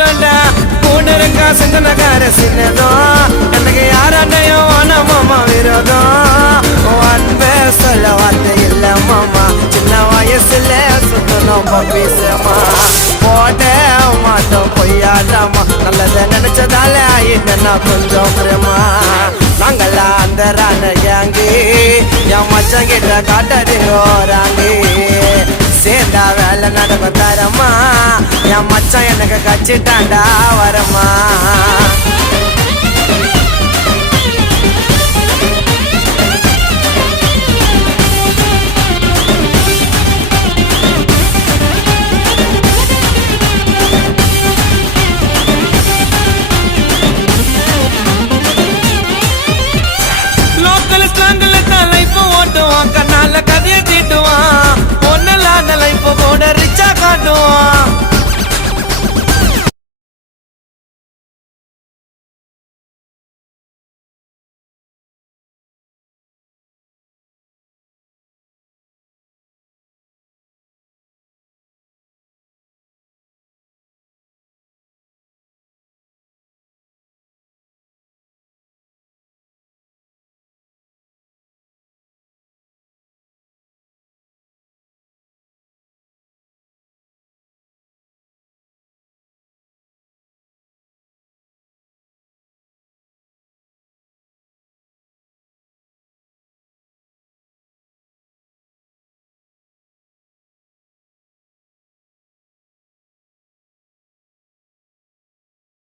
மாட்டோண்டா மூணு இருக்கா சிந்தனக்கார சின்னதும் எனக்கு யாராண்டையும் மாமா விரோதம் அன்பே சொல்ல வார்த்தை இல்ல மாமா சின்ன வயசுல சுத்தணும் பப்பீசமா போட்டே மாட்டோம் பொய்யாடாமா நல்லத நினைச்சதால என்ன கொஞ்சம் பிரமா நாங்களா அந்த ராணி என் மச்சம் கிட்ட காட்டறியோராங்க சேர்ந்தா வேலை நடக்கும் தரமா என் மச்சான் எனக்கு கச்சிட்டாண்டா வரமா